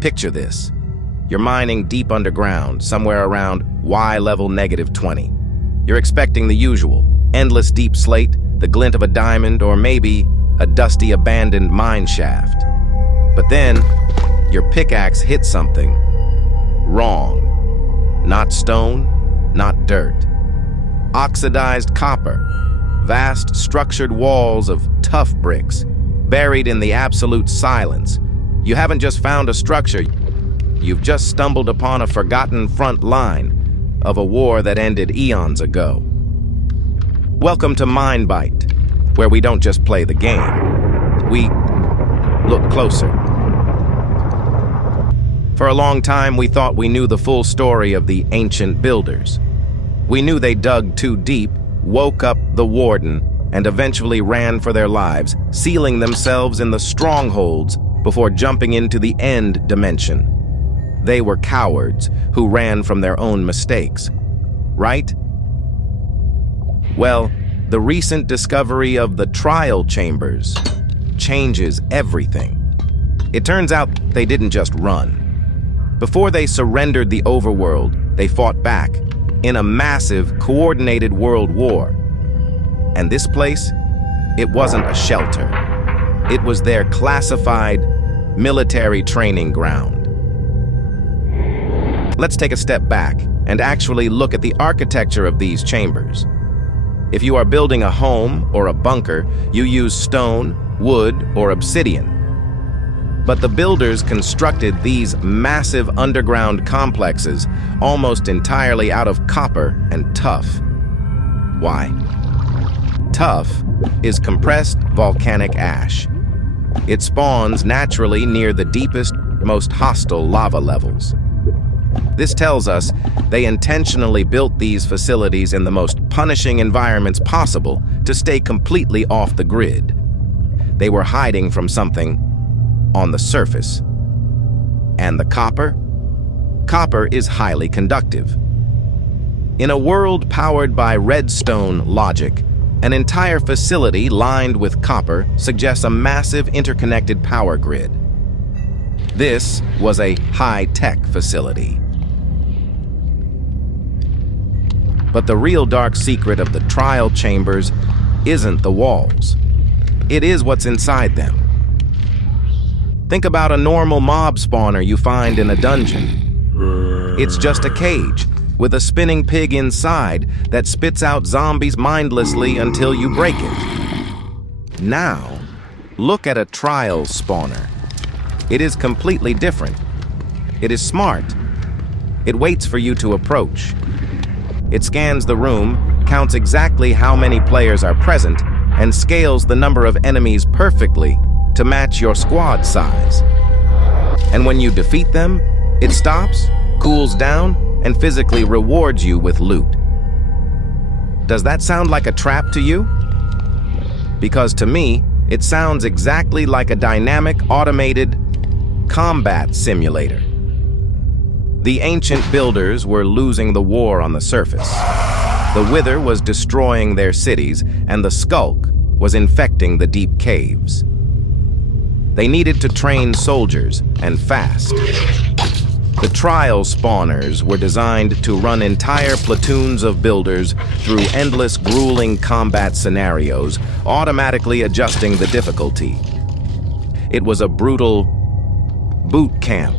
Picture this. You're mining deep underground, somewhere around Y level -20. You're expecting the usual, endless deep slate, the glint of a diamond, or maybe a dusty abandoned mine shaft. But then, your pickaxe hits something wrong. Not stone, not dirt. Oxidized copper, vast structured walls of tough bricks, buried in the absolute silence. You haven't just found a structure, you've just stumbled upon a forgotten front line of a war that ended eons ago. Welcome to MineByte, where we don't just play the game, we look closer. For a long time, we thought we knew the full story of the ancient builders. We knew they dug too deep, woke up the Warden, and eventually ran for their lives, sealing themselves in the strongholds before jumping into the end dimension. They were cowards who ran from their own mistakes, right? Well, the recent discovery of the trial chambers changes everything. It turns out they didn't just run. Before they surrendered the overworld, they fought back in a massive, coordinated world war. And this place, it wasn't a shelter. It was their classified military training ground. Let's take a step back and actually look at the architecture of these chambers. If you are building a home or a bunker, you use stone, wood, or obsidian. But the builders constructed these massive underground complexes almost entirely out of copper and tuff. Why? Tuff is compressed volcanic ash. It spawns naturally near the deepest, most hostile lava levels. This tells us they intentionally built these facilities in the most punishing environments possible to stay completely off the grid. They were hiding from something on the surface. And the copper? Copper is highly conductive. In a world powered by redstone logic, an entire facility lined with copper suggests a massive interconnected power grid. This was a high-tech facility. But the real dark secret of the trial chambers isn't the walls. It is what's inside them. Think about a normal mob spawner you find in a dungeon. It's just a cage with a spinning pig inside that spits out zombies mindlessly until you break it. Now, look at a trial spawner. It is completely different. It is smart. It waits for you to approach. It scans the room, counts exactly how many players are present, and scales the number of enemies perfectly to match your squad size. And when you defeat them, it stops, cools down, and physically rewards you with loot. Does that sound like a trap to you? Because to me, it sounds exactly like a dynamic, automated combat simulator. The ancient builders were losing the war on the surface. The Wither was destroying their cities, and the Skulk was infecting the deep caves. They needed to train soldiers, and fast. The trial spawners were designed to run entire platoons of builders through endless, grueling combat scenarios, automatically adjusting the difficulty. It was a brutal boot camp.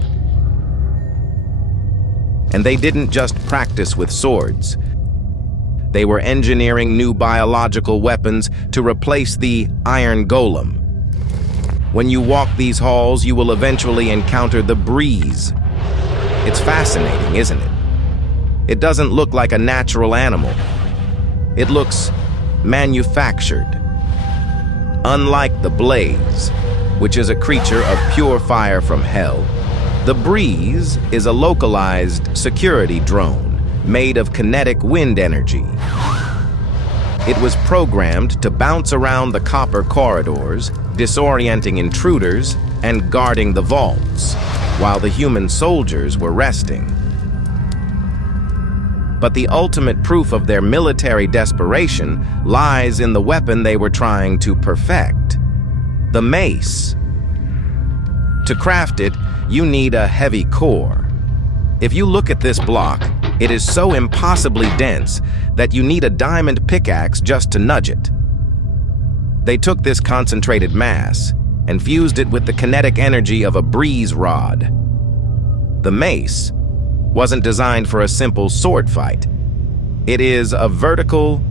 And they didn't just practice with swords. They were engineering new biological weapons to replace the iron golem. When you walk these halls, you will eventually encounter the breeze. It's fascinating, isn't it? It doesn't look like a natural animal. It looks manufactured. Unlike the blaze, which is a creature of pure fire from hell, the breeze is a localized security drone made of kinetic wind energy. It was programmed to bounce around the copper corridors, disorienting intruders and guarding the vaults, while the human soldiers were resting. But the ultimate proof of their military desperation lies in the weapon they were trying to perfect, the Mace. To craft it, you need a heavy core. If you look at this block, it is so impossibly dense that you need a diamond pickaxe just to nudge it. They took this concentrated mass and fused it with the kinetic energy of a breeze rod. The mace wasn't designed for a simple sword fight. It is a vertical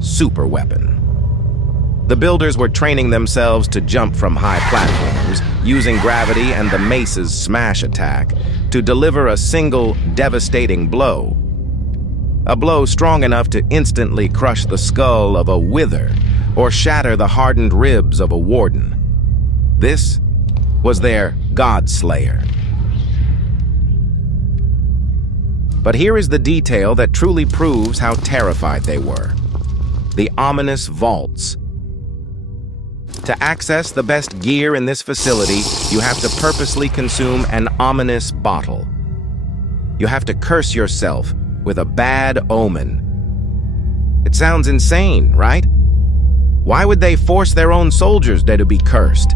super weapon. The builders were training themselves to jump from high platforms, using gravity and the mace's smash attack to deliver a single devastating blow. A blow strong enough to instantly crush the skull of a wither or shatter the hardened ribs of a warden. This was their God Slayer. But here is the detail that truly proves how terrified they were. The ominous vaults. To access the best gear in this facility, you have to purposely consume an ominous bottle. You have to curse yourself with a bad omen. It sounds insane, right? Why would they force their own soldiers to be cursed?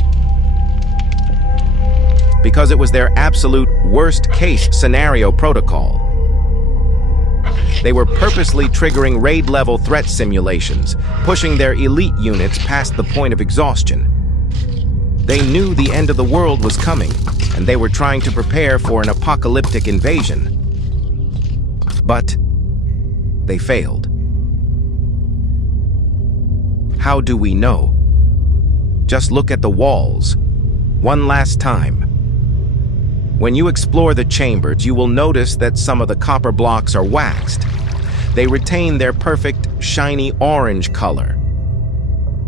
Because it was their absolute worst-case scenario protocol. They were purposely triggering raid-level threat simulations, pushing their elite units past the point of exhaustion. They knew the end of the world was coming, and they were trying to prepare for an apocalyptic invasion. But they failed. How do we know? Just look at the walls, one last time. When you explore the chambers, you will notice that some of the copper blocks are waxed. They retain their perfect, shiny orange color.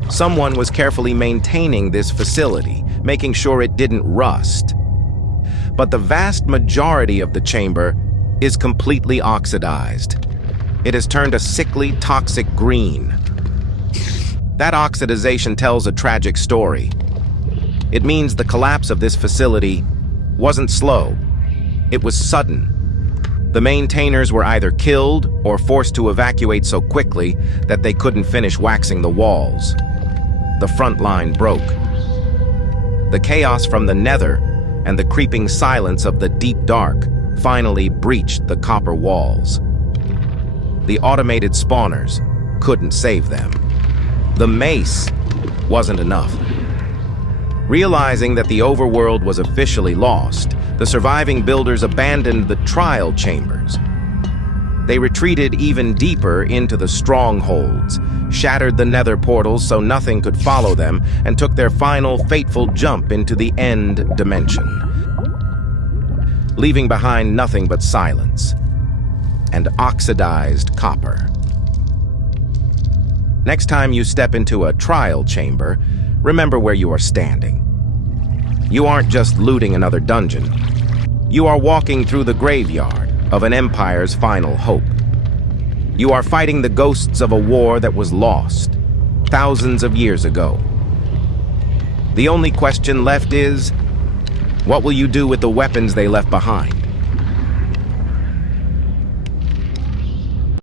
Someone was carefully maintaining this facility, making sure it didn't rust. But the vast majority of the chamber is completely oxidized. It has turned a sickly, toxic green. That oxidization tells a tragic story. It means the collapse of this facility wasn't slow. It was sudden. The maintainers were either killed or forced to evacuate so quickly that they couldn't finish waxing the walls. The front line broke. The chaos from the nether and the creeping silence of the deep dark finally breached the copper walls. The automated spawners couldn't save them. The mace wasn't enough. Realizing that the overworld was officially lost, the surviving builders abandoned the trial chambers. They retreated even deeper into the strongholds, shattered the nether portals so nothing could follow them, and took their final fateful jump into the end dimension, leaving behind nothing but silence and oxidized copper. Next time you step into a trial chamber, remember where you are standing. You aren't just looting another dungeon. You are walking through the graveyard of an empire's final hope. You are fighting the ghosts of a war that was lost thousands of years ago. The only question left is, what will you do with the weapons they left behind?